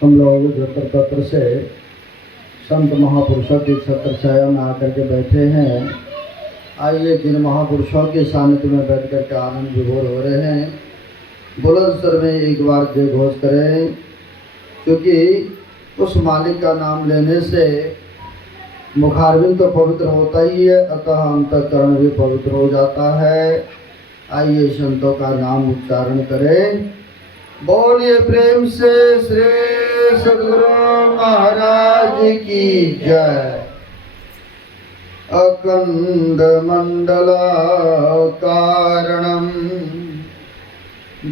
हम लोग जत्र तत्र से संत महापुरुषों की छत्र छाया में आकर के बैठे हैं। आइए जिन महापुरुषों के सानिध्य में बैठ कर के आनंद विभोर हो रहे हैं, बुलंद स्वर में एक बार जय घोष करें, क्योंकि उस मालिक का नाम लेने से मुखारविंद तो पवित्र होता ही है, अतः अंतःकरण भी पवित्र हो जाता है। आइए संतों का नाम उच्चारण करें। बोलिए प्रेम से श्री सद्गुरु महाराज की जय। अखंड मंडलाकारणं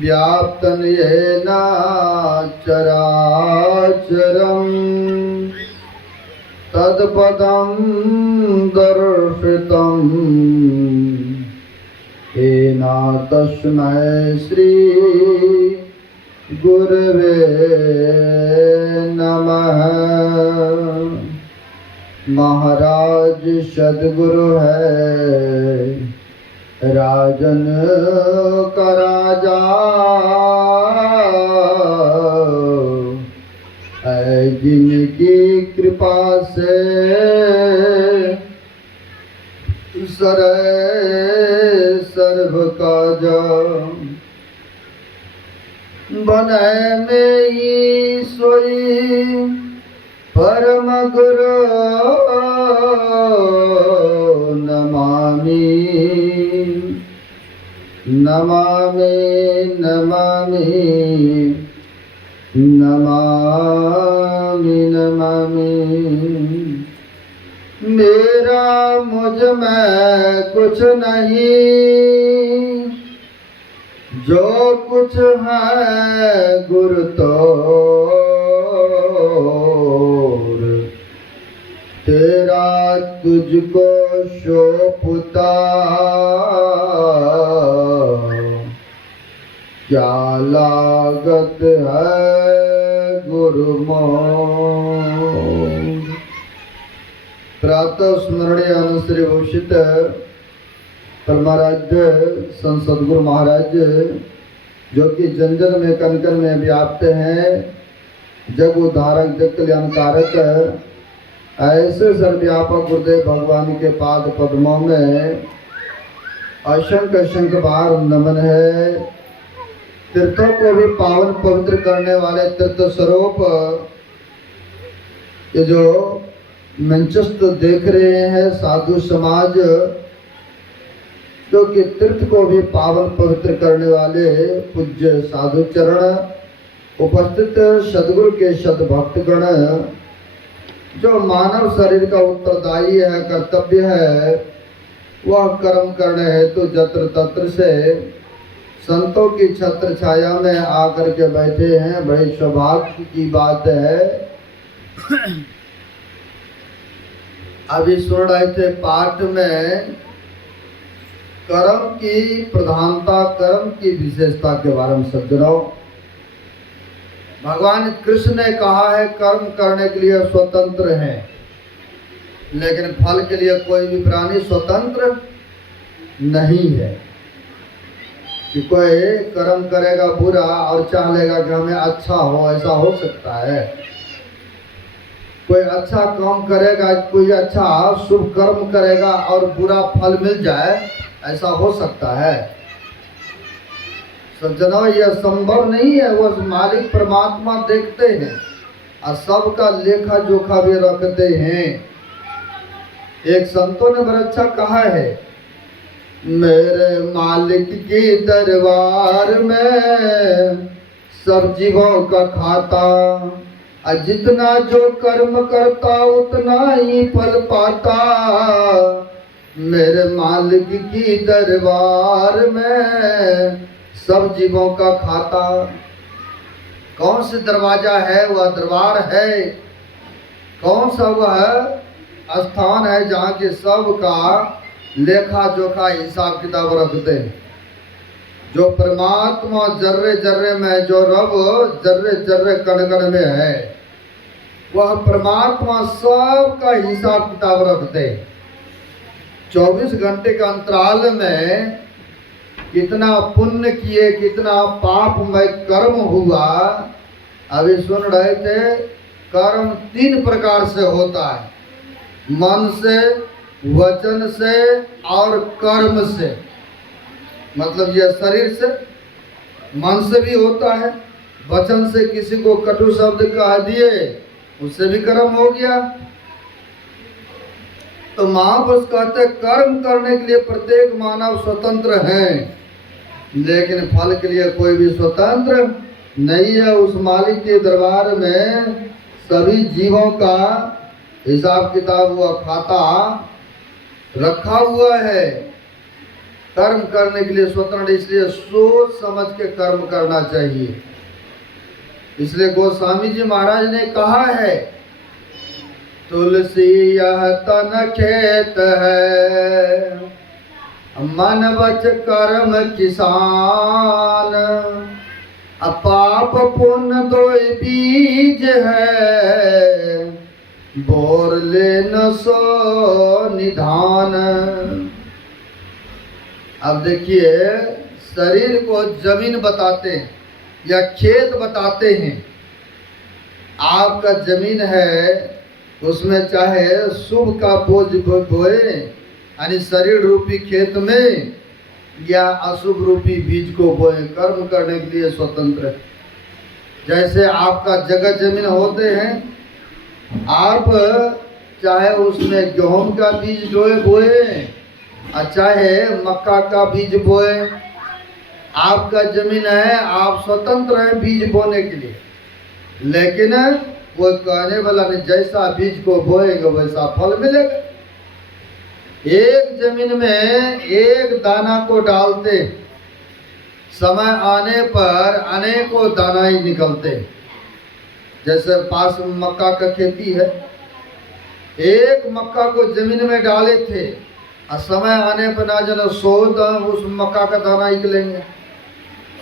व्याप्तं येन चराचरं तत्पदं दर्शितं येन तस्मै श्री गुरवे नमः। महाराज सद्गुरु है राजन का राजा, है जिनकी कृपा से सर्व काज बने में ही सोई परम गुरु नमामि नमामि नमामि नमामि नमामि। मेरा मुझ में कुछ नहीं, जो कुछ है गुरु तो तेरा तुझको शोभता, क्या लागत है गुरुमों। प्रातः स्मरणीय अनुश्री भूषित परमाराध्य संत सद्गुरु महाराज, जो कि जन जन में कण कण में व्याप्त हैं, जग उद्धारक जग कल्याणकारक, ऐसे सर्वव्यापक गुरुदेव भगवान के पाद पद्मों में असंख्य असंख्य बार नमन है। तीर्थों को भी पावन पवित्र करने वाले तीर्थ स्वरूप ये जो मंचस्थ देख रहे हैं साधु समाज, जो कि तीर्थ को भी पावन पवित्र करने वाले पूज्य साधु चरण, उपस्थित सद्गुरु के सद भक्तगण, जो मानव शरीर का उत्तरदायी है, कर्तव्य है, वह कर्म करने हेतु जत्र तत्र से संतों की छत्र छाया में आकर के बैठे हैं। बड़े सौभाग्य की बात है। अभी सुन रहे थे पाठ में कर्म की प्रधानता, कर्म की विशेषता के बारे में सज्जनों। भगवान कृष्ण ने कहा है कर्म करने के लिए स्वतंत्र है, लेकिन फल के लिए कोई भी प्राणी स्वतंत्र नहीं है। कि कोई कर्म करेगा बुरा और चाह लेगा कि हमें अच्छा हो, ऐसा हो सकता है? कोई अच्छा काम करेगा, कोई अच्छा शुभ कर्म करेगा और बुरा फल मिल जाए, ऐसा हो सकता है? सज्जनों, यह संभव नहीं है। वह मालिक परमात्मा देखते हैं और सबका लेखा जोखा भी रखते हैं। एक संतों ने बड़ा अच्छा कहा है, मेरे मालिक के दरबार में सब जीवों का खाता, जितना जो कर्म करता उतना ही फल पाता। मेरे मालिक की दरबार में सब जीवों का खाता। कौन सा दरवाजा है? वह दरबार है। कौन सा वह स्थान है जहाँ के सब का लेखा जोखा हिसाब किताब रखते हैं? जो परमात्मा जर्रे जर्रे में, जो रब जर्रे जर्रे कण कण में है, वह परमात्मा सब का हिसाब किताब रखते हैं। 24 घंटे के अंतराल में कितना पुण्य किए, कितना पापमय कर्म हुआ, अभी सुन रहे थे, कर्म 3 प्रकार से होता है, मन से, वचन से और कर्म से। मतलब यह शरीर से, मन से भी होता है, वचन से किसी को कटु शब्द कह दिए उससे भी कर्म हो गया। तो महापुरुष कहते हैं कर्म करने के लिए प्रत्येक मानव स्वतंत्र है, लेकिन फल के लिए कोई भी स्वतंत्र नहीं है। उस मालिक के दरबार में सभी जीवों का हिसाब किताब हुआ, खाता रखा हुआ है। कर्म करने के लिए स्वतंत्र, इसलिए सोच समझ के कर्म करना चाहिए। इसलिए गोस्वामी जी महाराज ने कहा है, तुलसी यह तन खेत है, मन वच कर्म किसान, पाप पुण्य दो बीज है, बोर ले न सो निधान। अब देखिए, शरीर को जमीन बताते हैं या खेत बताते हैं। आपका जमीन है, उसमें चाहे शुभ का बोझ बोए यानी शरीर रूपी खेत में, या अशुभ रूपी बीज को बोए, कर्म करने के लिए स्वतंत्र है। जैसे आपका जगह जमीन होते हैं, आप चाहे उसमें गेहूं का बीज बोए और चाहे मक्का का बीज बोए, आपका जमीन है, आप स्वतंत्र हैं बीज बोने के लिए। लेकिन वो कहने वाला ने जैसा बीज को बोएगा वैसा फल मिलेगा। एक जमीन में एक दाना को डालते, समय आने पर अनेकों दाना ही निकलते। जैसे पास में मक्का का खेती है, एक मक्का को जमीन में डाले थे और समय आने पर ना जाने 100 उस मक्का का दाना निकलेंगे।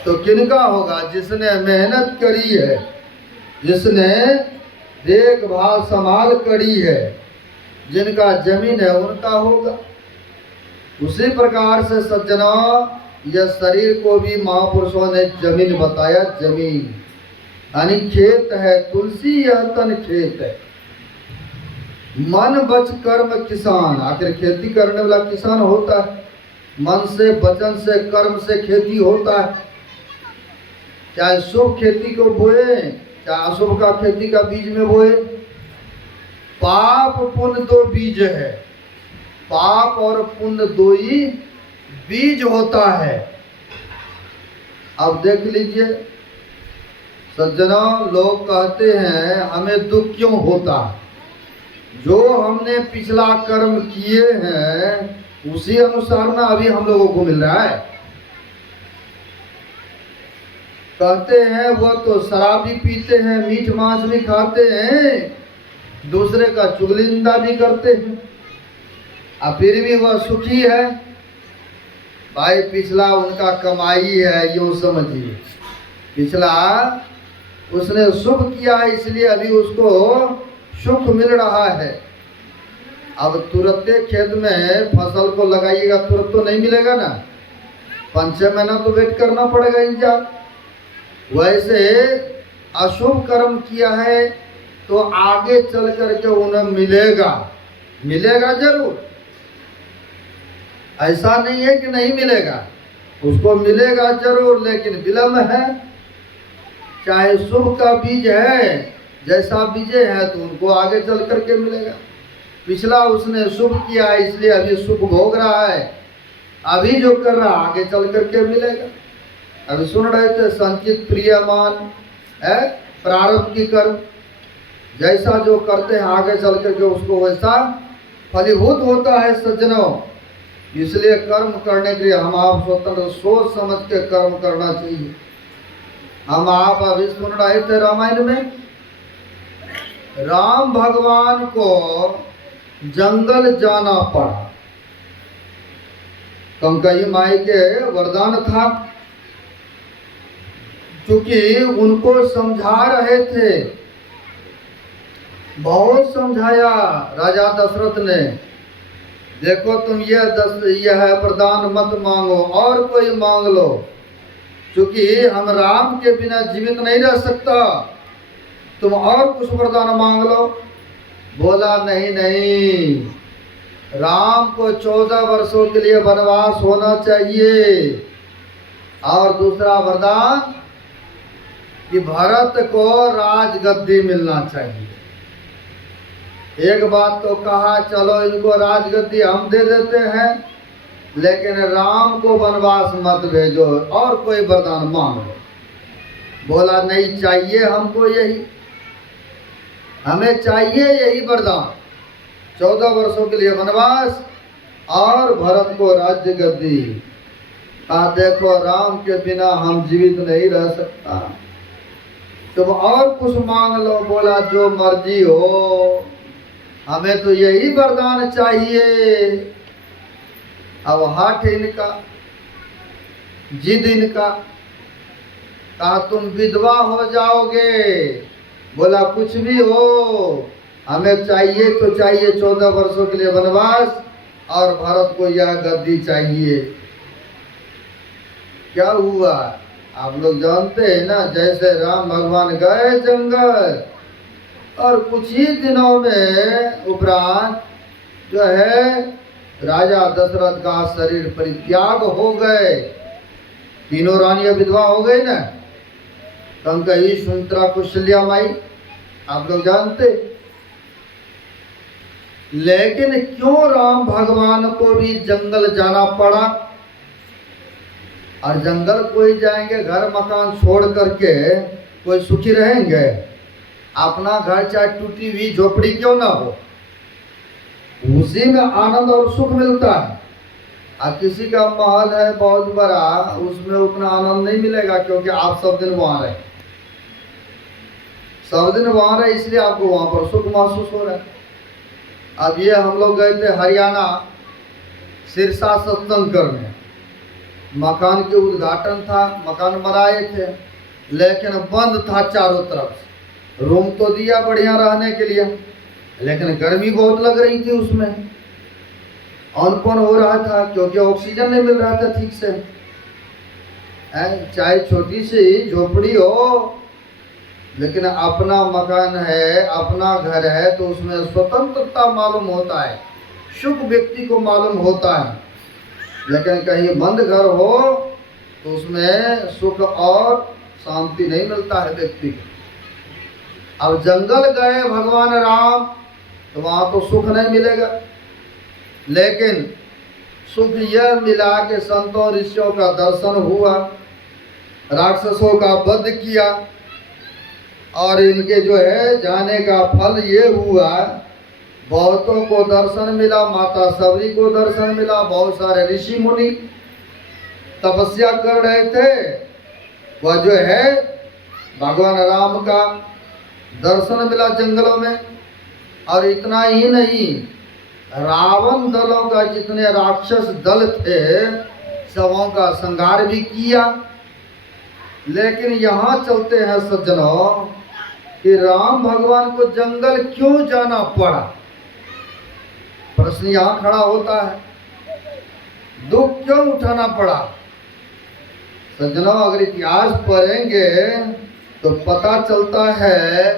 तो किनका होगा? जिसने मेहनत करी है, जिसने देखभाल संभाल करी है, जिनका जमीन है उनका होगा। उसी प्रकार से सज्जनों, यह शरीर को भी महापुरुषों ने जमीन बताया। जमीन यानी खेत है, तुलसी यह तन खेत है, मन बच कर्म किसान। आखिर खेती करने वाला किसान होता है, मन से, वचन से, कर्म से खेती होता है। चाहे शुभ खेती को बोए, चाहे अशुभ का खेती का बीज में बोए। पाप पुण्य 2 बीज है, पाप और पुण्य 2 ही बीज होता है। अब देख लीजिए सज्जनों, लोग कहते हैं हमें दुख क्यों होता है? जो हमने पिछला कर्म किए हैं उसी अनुसार ना अभी हम लोगों को मिल रहा है। कहते हैं वो तो शराब भी पीते हैं, मीठ मांस भी खाते हैं, दूसरे का चुगली निंदा भी करते हैं, और फिर भी वह सुखी है। भाई पिछला उनका कमाई है, यूं समझिए। पिछला उसने शुभ किया है, इसलिए अभी उसको सुख मिल रहा है। अब तुरंत खेत में फसल को लगाइएगा, तुरंत तो नहीं मिलेगा ना, 5-6 महीना तो वेट करना पड़ेगा इंतजार। वैसे अशुभ कर्म किया है तो आगे चल करके उन्हें मिलेगा, मिलेगा जरूर। ऐसा नहीं है कि नहीं मिलेगा, उसको मिलेगा जरूर, लेकिन विलम्ब है। चाहे शुभ का बीज है, जैसा बीज है तो उनको आगे चल करके मिलेगा। पिछला उसने शुभ किया है इसलिए अभी सुख भोग रहा है, अभी जो कर रहा आगे चल करके मिलेगा। अभी सुन रहे थे संचित प्रियमान है, प्रारब्ध की कर्म, जैसा जो करते हैं आगे चल करके उसको वैसा फलीभूत होता है सज्जनों। इसलिए कर्म करने के लिए हम आप स्वतंत्र सोच समझ के कर्म करना चाहिए। हम आप अभी सुन रहे थे रामायण में, राम भगवान को जंगल जाना पड़ा, कंकई माई के वरदान था। क्योंकि उनको समझा रहे थे, बहुत समझाया राजा दशरथ ने, देखो तुम यह वरदान मत मांगो और कोई मांग लो, क्योंकि हम राम के बिना जीवित नहीं रह सकता। तुम और कुछ वरदान मांग लो। बोला नहीं नहीं, राम को 14 वर्षों के लिए वनवास होना चाहिए, और दूसरा वरदान कि भरत को राजगद्दी मिलना चाहिए। एक बात तो कहा, चलो इनको राजगद्दी हम दे देते हैं, लेकिन राम को वनवास मत भेजो, और कोई वरदान मांग लो। बोला नहीं चाहिए हमको यही, हमें चाहिए यही वरदान, 14 वर्षों के लिए वनवास और भरत को राज्य गद्दी। देखो राम के बिना हम जीवित नहीं रह सकता, तुम और कुछ मांग लो। बोला जो मर्जी हो, हमें तो यही वरदान चाहिए। अब हठ इनका, जिद इनका, कहा तुम विधवा हो जाओगे। बोला कुछ भी हो, हमें चाहिए तो चाहिए 14 वर्षों के लिए वनवास, और भरत को यह गद्दी चाहिए। क्या हुआ आप लोग जानते हैं ना, जैसे राम भगवान गए जंगल, और कुछ ही दिनों में उपरांत जो है राजा दशरथ का शरीर परित्याग हो गए। तीनों रानियां विधवा हो गई ना, कंकई, सुमित्रा, कौशल्या माई, आप लोग जानते। लेकिन क्यों राम भगवान को भी जंगल जाना पड़ा? और जंगल कोई जाएंगे घर मकान छोड़ करके, कोई सुखी रहेंगे? अपना घर चाहे टूटी हुई झोपड़ी क्यों ना हो, उसी में आनंद और सुख मिलता है। और किसी का महल है बहुत बड़ा, उसमें उतना आनंद नहीं मिलेगा, क्योंकि आप सब दिन वहां रहे, सब दिन वहां रहे, इसलिए आपको वहां पर सुख महसूस हो रहा है। अब ये हम लोग गए थे हरियाणा सिरसा सत्संग करने, मकान के उद्घाटन था, मकान बनाए थे, लेकिन बंद था चारों तरफ से। रूम तो दिया बढ़िया रहने के लिए, लेकिन गर्मी बहुत लग रही थी उसमें, अनपन हो रहा था, क्योंकि ऑक्सीजन नहीं मिल रहा था ठीक से। चाहे छोटी सी झोपड़ी हो, लेकिन अपना मकान है, अपना घर है, तो उसमें स्वतंत्रता मालूम होता है, सुख व्यक्ति को मालूम होता है। लेकिन कहीं बंद घर हो तो उसमें सुख और शांति नहीं मिलता है व्यक्ति को। अब जंगल गए भगवान राम, तो वहाँ तो सुख नहीं मिलेगा, लेकिन सुख यह मिला कि संतों ऋषियों का दर्शन हुआ, राक्षसों का वध किया, और इनके जो है जाने का फल ये हुआ, बहुतों को दर्शन मिला, माता सबरी को दर्शन मिला, बहुत सारे ऋषि मुनि तपस्या कर रहे थे, वह जो है भगवान राम का दर्शन मिला जंगलों में। और इतना ही नहीं, रावण दलों का जितने राक्षस दल थे सबों का संहार भी किया। लेकिन यहाँ चलते हैं सज्जनों कि राम भगवान को जंगल क्यों जाना पड़ा, प्रश्न यहाँ खड़ा होता है, दुख क्यों उठाना पड़ा? सज्जनों अगर इतिहास पढ़ेंगे तो पता चलता है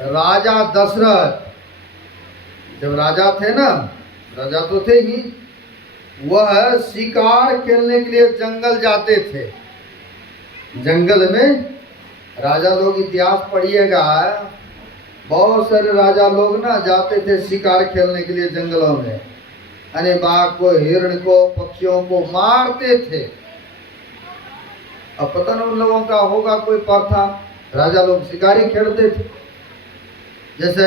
राजा दशरथ जब राजा थे ना, राजा तो थे ही, वह शिकार खेलने के लिए जंगल जाते थे। जंगल में राजा लोग, इतिहास पढ़िएगा, बहुत सारे राजा लोग ना जाते थे शिकार खेलने के लिए जंगलों में, यानी बाघ को, हिरण को, पक्षियों को मारते थे। अब पता नहीं उन लोगों का होगा कोई प्रथा, राजा लोग शिकारी खेलते थे। जैसे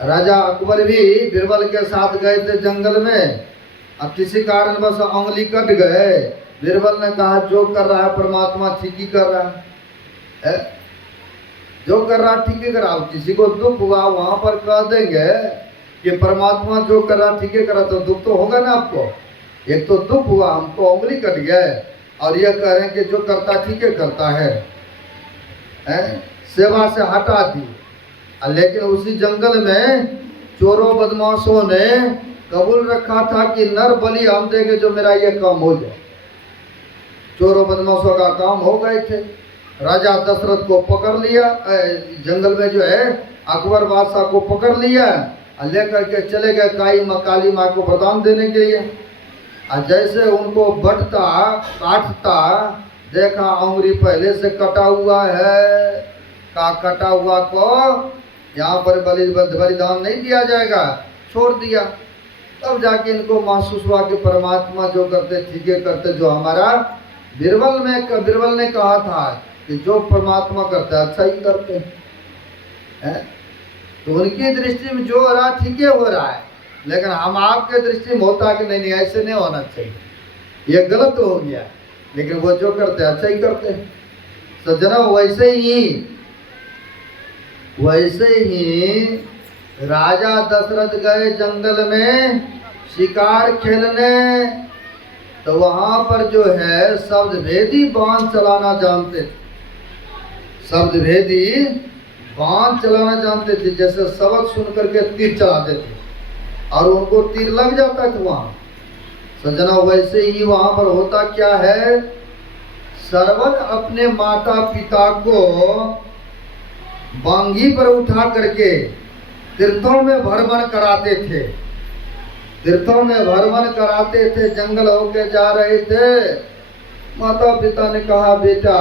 राजा अकबर भी बीरबल के साथ गए थे जंगल में, अब किसी कारणवश उंगली कट गए, बीरबल ने कहा जो कर रहा है परमात्मा ठीक ही कर रहा है, जो कर रहा ठीक ही कर रहा। अब किसी को दुख हुआ वहां पर कह देंगे कि परमात्मा जो कर रहा ठीक ही कर रहा, तो दुख तो होगा ना आपको। एक तो दुख हुआ, हमको उंगली कट गया, और यह कह रहे हैं कि जो करता ठीक है करता है, सेवा से हटा दी। लेकिन उसी जंगल में चोरों बदमाशों ने कबूल रखा था कि नर बलि हम देंगे जो मेरा ये काम हो जाए। चोरों बदमाशों का काम हो गए थे, राजा दशरथ को पकड़ लिया, जंगल में जो है अकबर बादशाह को पकड़ लिया और लेकर के चले गए काली माँ को वरदान देने के लिए। और जैसे उनको बटता काटता देखा उंगली पहले से कटा हुआ है, का कटा हुआ को यहाँ पर बलिदान नहीं दिया जाएगा, छोड़ दिया। तब जाके इनको महसूस हुआ कि परमात्मा जो करते ठीक है करते, जो हमारा बिरबल ने कहा था कि जो परमात्मा करते अच्छा ही करते हैं। तो उनकी दृष्टि में जो हो रहा ठीक है हो रहा है, लेकिन हम आपके दृष्टि में होता कि नहीं ऐसे नहीं होना चाहिए, ये गलत हो गया। लेकिन वो जो करते अच्छा ही करते। सज्जनों वैसे ही राजा दशरथ गए जंगल में शिकार खेलने, तो वहां पर जो है शब्द भेदी बाण चलाना जानते थे, शब्द भेदी बाण चलाना जानते थे। जैसे सबक सुन करके तीर चलाते थे और उनको तीर लग जाता था वहां। सजना वैसे ही वहां पर होता क्या है, श्रवण अपने माता पिता को बांगी पर उठा करके तीर्थों में भ्रमण कराते थे, तीर्थों में भ्रमण कराते थे। जंगल होके जा रहे थे, माता पिता ने कहा बेटा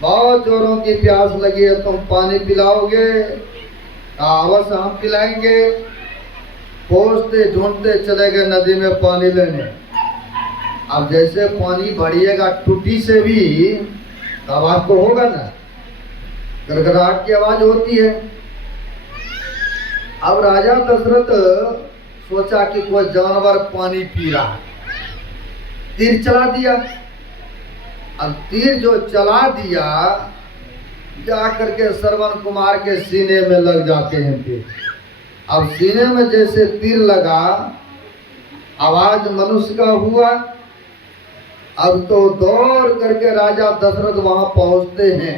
बहुत जोरों की प्यास लगी है, तुम पानी पिलाओगे? अवश्य हम पिलाएंगे। खोजते ढूंढते चले गए नदी में पानी लेने। अब जैसे पानी भरिएगा टूटी से भी आवाज तो होगा ना, गड़गड़ाहट की आवाज होती है। अब राजा दशरथ सोचा कि कोई जानवर पानी पी रहा है, तीर चला दिया। अब तीर जो चला दिया जा करके श्रवण कुमार के सीने में लग जाते हैं तीर। अब सीने में जैसे तीर लगा, आवाज मनुष्य का हुआ। अब तो दौड़ करके राजा दशरथ वहां पहुंचते हैं,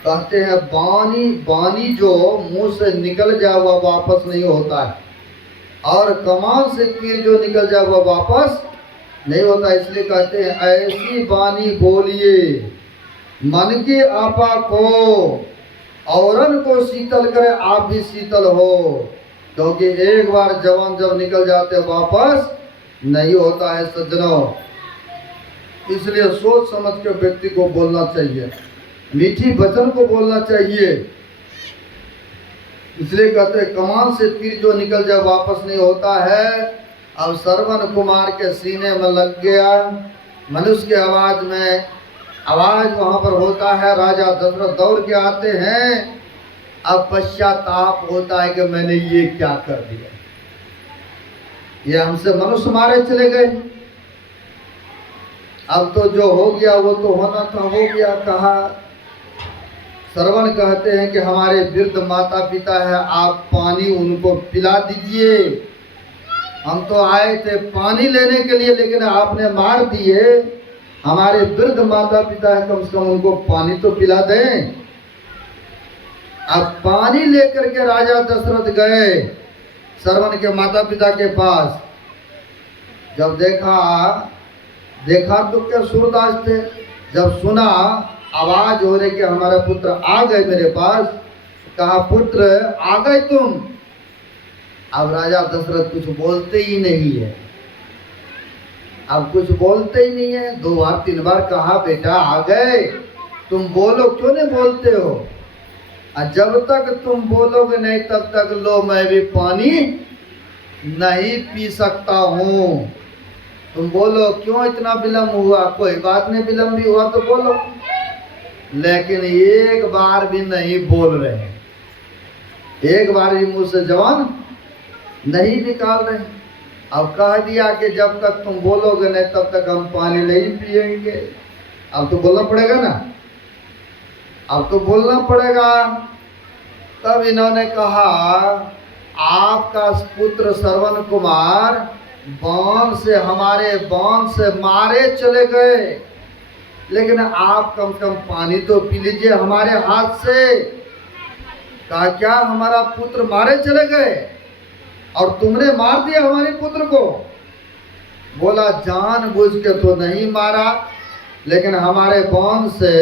कहते हैं बानी जो मुंह से निकल जाए वह वापस नहीं होता है, और कमान से तीर जो निकल जाए वह वापस नहीं होता। इसलिए कहते हैं ऐसी बानी बोलिए मन के आपा को, औरन को शीतल करे आप भी शीतल हो। क्योंकि एक बार जवान जब निकल जाते वापस नहीं होता है सज्जनों। इसलिए सोच समझ के व्यक्ति को बोलना चाहिए, मीठी वचन को बोलना चाहिए। इसलिए कहते हैं कमान से तीर जो निकल जाए वापस नहीं होता है। अब श्रवण कुमार के सीने में लग गया, मनुष्य की आवाज में आवाज वहां पर होता है। राजा दशरथ दौड़ के आते हैं। अब पश्चाताप होता है कि मैंने ये क्या कर दिया, ये हमसे मनुष्य मारे चले गए। अब तो जो हो गया वो तो होना था हो गया। कहा श्रवण कहते हैं कि हमारे वृद्ध माता पिता है, आप पानी उनको पिला दीजिए। हम तो आए थे पानी लेने के लिए, लेकिन आपने मार दिए। हमारे वृद्ध माता पिता है, कम से कम उनको पानी तो पिला दें। अब पानी लेकर के राजा दशरथ गए श्रवण के माता पिता के पास। जब देखा तो क्या सूरदास थे। जब सुना आवाज हो रही कि हमारा पुत्र आ गए मेरे पास, कहा पुत्र आ गए तुम। अब राजा दशरथ कुछ बोलते ही नहीं है, अब कुछ बोलते ही नहीं है। 2 बार 3 बार कहा बेटा आ गए, तुम बोलो, क्यों नहीं बोलते हो? और जब तक तुम बोलोगे नहीं तब तक लो मैं भी पानी नहीं पी सकता हूँ। तुम बोलो क्यों इतना विलम्ब हुआ? कोई बात नहीं, विलम्ब भी हुआ तो बोलो। लेकिन एक बार भी नहीं बोल रहे, एक बार भी मुंह से जवान नहीं निकाल रहे। अब कह दिया कि जब तक तुम बोलोगे नहीं तब तक हम पानी नहीं पिएंगे। अब तो बोलना पड़ेगा ना, अब तो बोलना पड़ेगा। तब इन्होंने कहा आपका पुत्र श्रवण कुमार हमारे बाण से मारे चले गए, लेकिन आप कम से कम पानी तो पी लीजिए हमारे हाथ से। कहा क्या हमारा पुत्र मारे चले गए और तुमने मार दिया हमारे पुत्र को? बोला जानबूझ के तो नहीं मारा, लेकिन हमारे वंश से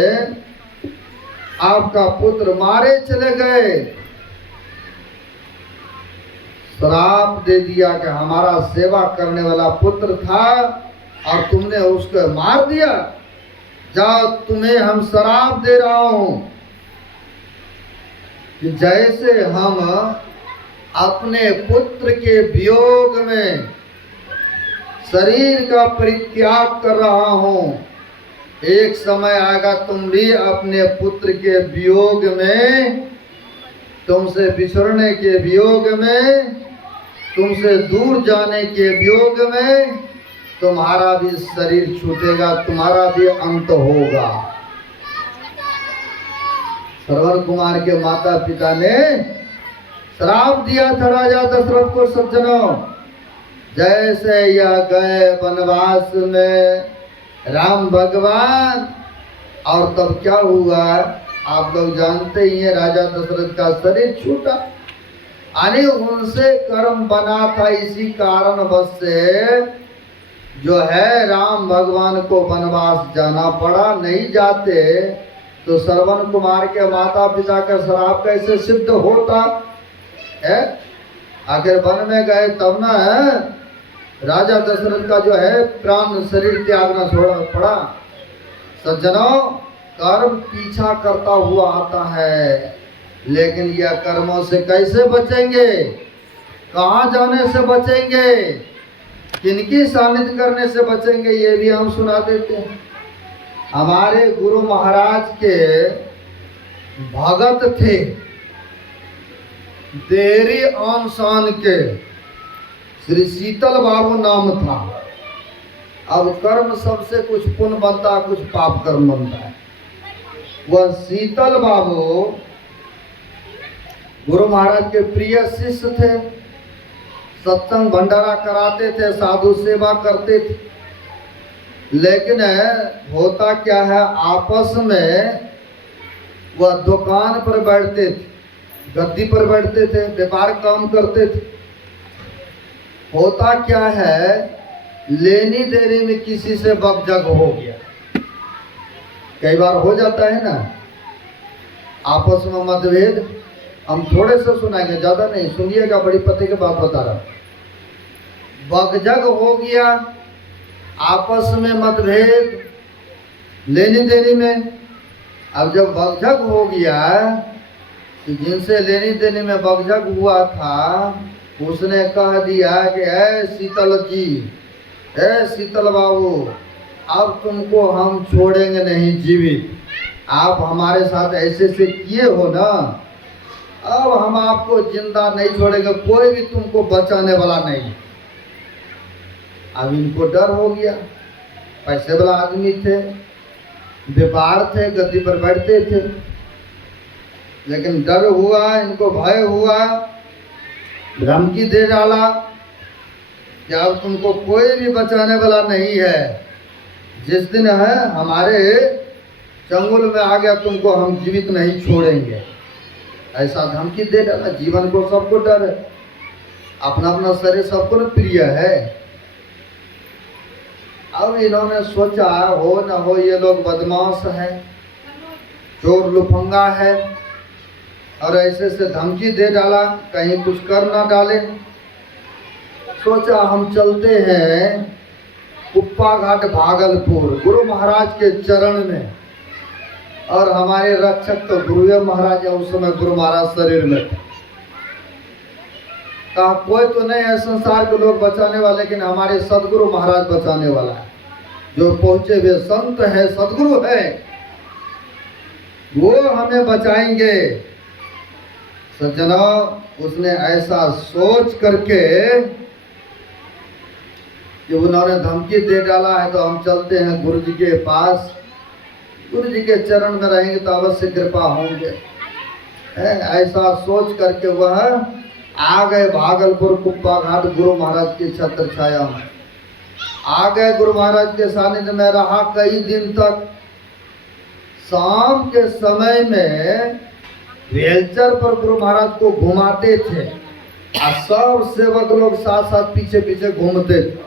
आपका पुत्र मारे चले गए। श्राप दे दिया कि हमारा सेवा करने वाला पुत्र था और तुमने उसको मार दिया। जाओ, तुम्हें हम श्राप दे रहा हूं कि जैसे हम अपने पुत्र के वियोग में शरीर का परित्याग कर रहा हूं, एक समय आएगा तुम भी अपने पुत्र के वियोग में, तुमसे बिछड़ने के वियोग में, तुमसे दूर जाने के वियोग में तुम्हारा भी शरीर छूटेगा, तुम्हारा भी अंत होगा। श्रवण कुमार के माता पिता ने श्राप दिया था राजा दशरथ को। सज्जनों, जैसे यह गए वनवास में राम भगवान, और तब क्या हुआ आप लोग जानते ही हैं, राजा दशरथ का शरीर छूटा। यानी उनसे कर्म बना था, इसी कारणवश से जो है राम भगवान को वनवास जाना पड़ा। नहीं जाते तो श्रवण कुमार के माता पिता का श्राप कैसे सिद्ध होता है? आखिर वन में गए तब ना है राजा दशरथ का जो है प्राण शरीर त्यागना छोड़ा पड़ा। सज्जनों, कर्म पीछा करता हुआ आता है, लेकिन यह कर्मों से कैसे बचेंगे? कहाँ जाने से बचेंगे? किनकी सानिध्य करने से बचेंगे? ये भी हम सुना देते हैं। हमारे गुरु महाराज के भगत थे, देरी आमसान के, श्री शीतल बाबू नाम था। अब कर्म सबसे कुछ पुण्य बनता, कुछ पाप कर्म बनता है। वह शीतल बाबू गुरु महाराज के प्रिय शिष्य थे, सत्संग भंडारा कराते थे, साधु सेवा करते थे। लेकिन होता क्या है, आपस में वह दुकान पर बैठते थे, गद्दी पर बैठते थे, व्यापार काम करते थे। होता क्या है, लेनी देनी में किसी से बकझक हो गया। कई बार हो जाता है ना आपस में मतभेद। हम थोड़े से सुनाएंगे, ज्यादा नहीं सुनिएगा, बड़ी पते के बात बता रहा हूं। बकझक हो गया, आपस में मतभेद, लेनी देनी में। अब जब बकझक हो गया तो जिनसे लेनी देनी में बकझक हुआ था, उसने कह दिया कि ऐ शीतल जी, ऐ शीतल बाबू, अब तुमको हम छोड़ेंगे नहीं जीवित। आप हमारे साथ ऐसे से किए हो ना, अब हम आपको जिंदा नहीं छोड़ेंगे, कोई भी तुमको बचाने वाला नहीं। अब इनको डर हो गया, पैसे वाला आदमी थे, व्यापार थे, गद्दी पर बैठते थे, लेकिन डर हुआ, इनको भय हुआ, धमकी दे डाला कि अब तुमको कोई भी बचाने वाला नहीं है। जिस दिन है हमारे चंगुल में आ गया, तुमको हम जीवित नहीं छोड़ेंगे। ऐसा धमकी दे डाला। जीवन को सबको डर है, अपना अपना शरीर सबको प्रिय है। अब इन्होंने सोचा हो न हो ये लोग बदमाश है, चोर लुफंगा है, और ऐसे से धमकी दे डाला कहीं कुछ कर ना डाले। सोचा हम चलते हैं कुप्पा घाट भागलपुर, गुरु महाराज के चरण में, और हमारे रक्षक तो गुरुदेव महाराज है। उस समय गुरु महाराज शरीर में थे। कहा कोई तो नहीं है संसार के लोग बचाने वाले, लेकिन हमारे सदगुरु महाराज बचाने वाला है। जो पहुंचे हुए संत है, सदगुरु है, वो हमें बचाएंगे। सज्जनों, उसने ऐसा सोच करके कि उन्होंने धमकी दे डाला है तो हम चलते हैं गुरु जी के पास, गुरु जी के चरण में रहेंगे तो अवश्य कृपा होंगे। ऐसा सोच करके वह आ गए भागलपुर कुप्पा घाट गुरु महाराज की छत्र छाया में। आ गए गुरु महाराज के सानिध्य में, रहा कई दिन तक। शाम के समय में व्हीलचेयर पर गुरु महाराज को घुमाते थे और सब सेवक लोग साथ साथ पीछे पीछे घूमते थे।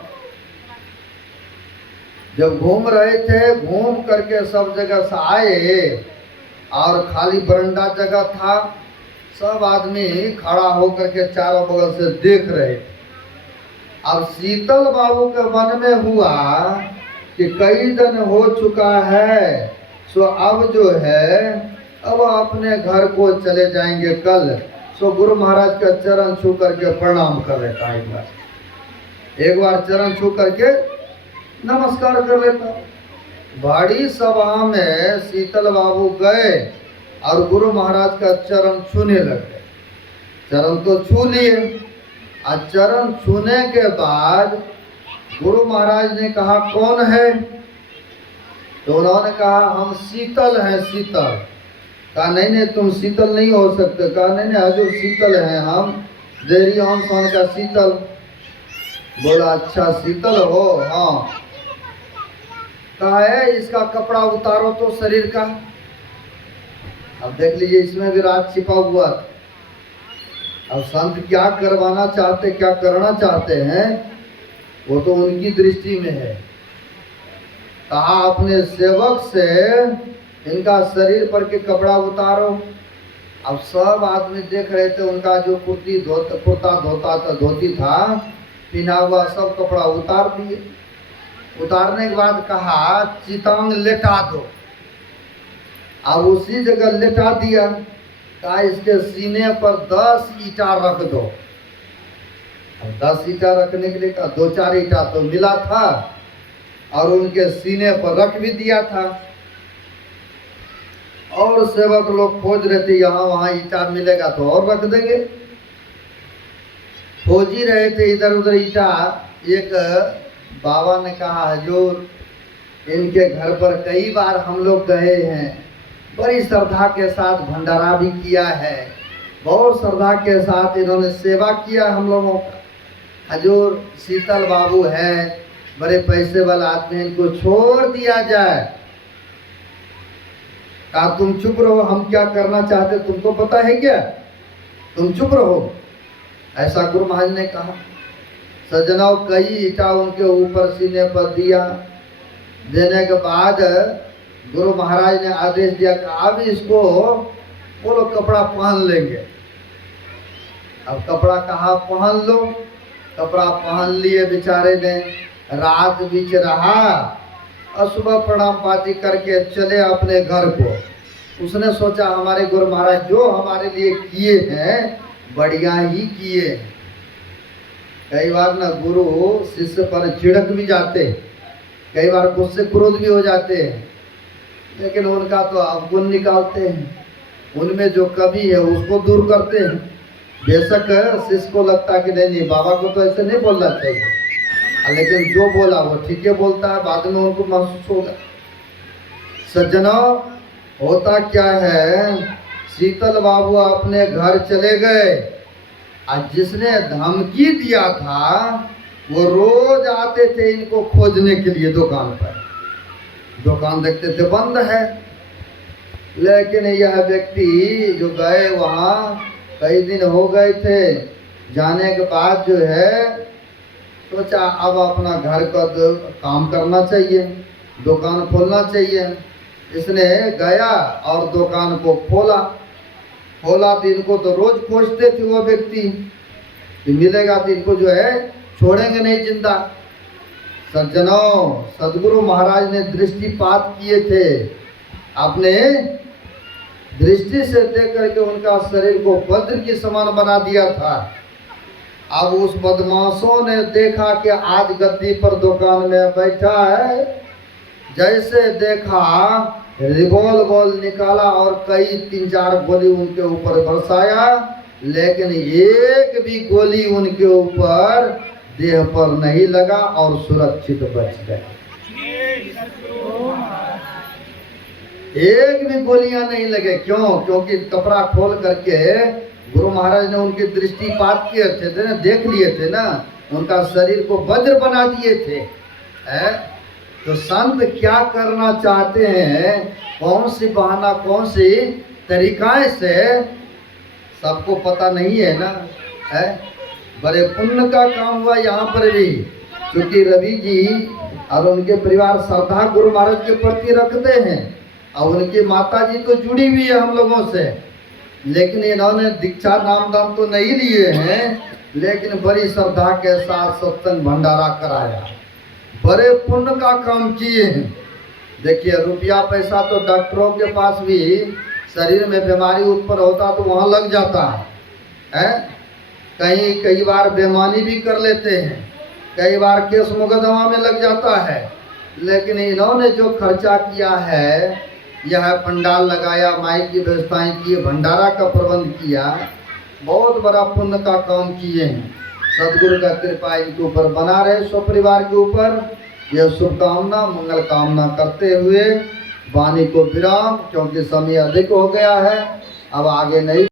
जब घूम रहे थे, घूम करके सब जगह से आए और खाली बरंडा जगह था, सब आदमी खड़ा होकर के चारों बगल से देख रहे थे। अब शीतल बाबू के मन में हुआ कि कई दिन हो चुका है, सो अब जो है अब अपने घर को चले जाएंगे कल, सो गुरु महाराज का चरण छू करके प्रणाम कर लेता, एक बार चरण छू करके नमस्कार कर लेता। बड़ी सभा में शीतल बाबू गए और गुरु महाराज का चरण छूने लगे। चरण तो छू लिए, और चरण छूने के बाद गुरु महाराज ने कहा कौन है? तो उन्होंने कहा हम शीतल हैं, शीतल। कहा नहीं नहीं तुम शीतल नहीं हो सकते। कहा नहीं नहीं हजूर शीतल हैं हम, देरी हम सोन का शीतल। बोला अच्छा शीतल हो, हाँ। कहा है इसका कपड़ा उतारो तो शरीर का। अब देख लीजिए इसमें भी राज छिपा हुआ था। अब संत क्या करवाना चाहते, क्या करना चाहते हैं, वो तो उनकी दृष्टि में है। कहा अपने सेवक से इनका शरीर पर के कपड़ा उतारो। अब सब आदमी देख रहे थे, उनका जो धोती था पिना हुआ, सब कपड़ा उतार दिए। उतारने के बाद कहा चितांग लेटा दो। अब उसी जगह लेटा दिया। कहा इसके सीने पर 10 ईंटा रख दो। अब 10 ईंटा रखने के लिए कहा 2-4 ईंटा तो मिला था और उनके सीने पर रख भी दिया था। और सेवक लोग खोज रहे थे यहाँ वहाँ ईंटा मिलेगा तो और रख देंगे। खोज ही रहे थे इधर उधर ईंटा। एक बाबा ने कहा हजूर इनके घर पर कई बार हम लोग गए हैं, बड़ी श्रद्धा के साथ भंडारा भी किया है, बहुत श्रद्धा के साथ इन्होंने सेवा किया हम लोगों का। हजूर शीतल बाबू है, बड़े पैसे वाला आदमी, इनको छोड़ दिया जाए। कहा तुम चुप रहो, हम क्या करना चाहते तुमको पता है क्या, तुम चुप रहो। ऐसा गुरु महाराज ने कहा। सजनाओं कई ईंटा उनके ऊपर सीने पर दिया। देने के बाद गुरु महाराज ने आदेश दिया कि अब इसको बोलो कपड़ा पहन लेंगे। अब कपड़ा कहा पहन लो। कपड़ा पहन लिए बेचारे ने, रात बीच रहा और सुबह प्रणाम पाती करके चले अपने घर को। उसने सोचा हमारे गुरु महाराज जो हमारे लिए किए हैं बढ़िया ही किए। कई बार ना गुरु शिष्य पर छिड़क भी जाते, कई बार गुस्से क्रोध भी हो जाते हैं, लेकिन उनका तो अवगुण निकालते हैं, उनमें जो कमी है उसको दूर करते हैं। बेशक शिष्य को लगता है कि नहीं बाबा को तो ऐसे नहीं बोलना चाहिए, लेकिन जो बोला वो ठीक है बोलता है, बाद में उनको महसूस होगा। सज्जनों होता क्या है, शीतल बाबू अपने घर चले गए और जिसने धमकी दिया था वो रोज आते थे इनको खोजने के लिए दुकान पर। दुकान देखते थे बंद है, लेकिन यह व्यक्ति जो गए वहाँ कई दिन हो गए थे, जाने के बाद जो है सोचा अब अपना घर का काम करना चाहिए, दुकान खोलना चाहिए। इसने गया और दुकान को खोला। तो इनको तो रोज खोजते थे वो व्यक्ति कि मिलेगा तो इनको जो है छोड़ेंगे नहीं जिंदा। सज्जनों सदगुरु महाराज ने दृष्टिपात किए थे, अपने दृष्टि से देख करके उनका शरीर को वज्र की समान बना दिया था। अब उस बदमाशों ने देखा कि आज गद्दी पर दुकान में बैठा है, जैसे देखा रिवॉल्वर निकाला और कई 3-4 गोली उनके ऊपर बरसाया, लेकिन एक भी गोली उनके ऊपर देह पर नहीं लगा और सुरक्षित बच गए। एक भी गोलियां नहीं लगे। क्यों? क्योंकि कपड़ा खोल करके गुरु महाराज ने उनकी दृष्टिपात किए थे ना, देख लिए थे ना, उनका शरीर को वज्र बना दिए थे। तो संत क्या करना चाहते हैं, कौन सी बहाना कौन सी तरीकाएं से सबको पता नहीं है ना। बड़े पुण्य का काम हुआ यहाँ पर भी, क्योंकि रवि जी और उनके परिवार श्रद्धा गुरु महाराज के प्रति रखते हैं और उनकी माता जी तो जुड़ी हुई है हम लोगों से, लेकिन इन्होंने दीक्षा नाम दाम तो नहीं लिए हैं, लेकिन बड़ी श्रद्धा के साथ सत्संग भंडारा कराया, बड़े पुण्य का काम किए हैं। देखिए रुपया पैसा तो डॉक्टरों के पास भी शरीर में बीमारी उत्पन्न होता तो वहाँ लग जाता है, कई बार बेईमानी भी कर लेते हैं, कई बार केस मुकदमा में लग जाता है, लेकिन इन्होंने जो खर्चा किया है, यह पंडाल लगाया, माई की व्यवस्थाएं की, भंडारा का प्रबंध किया, बहुत बड़ा पुण्य का काम किए हैं। सदगुरु का कृपा इनके ऊपर बना रहे, स्वपरिवार के ऊपर। यह शुभकामना मंगल कामना करते हुए वाणी को विराम, क्योंकि समय अधिक हो गया है, अब आगे नहीं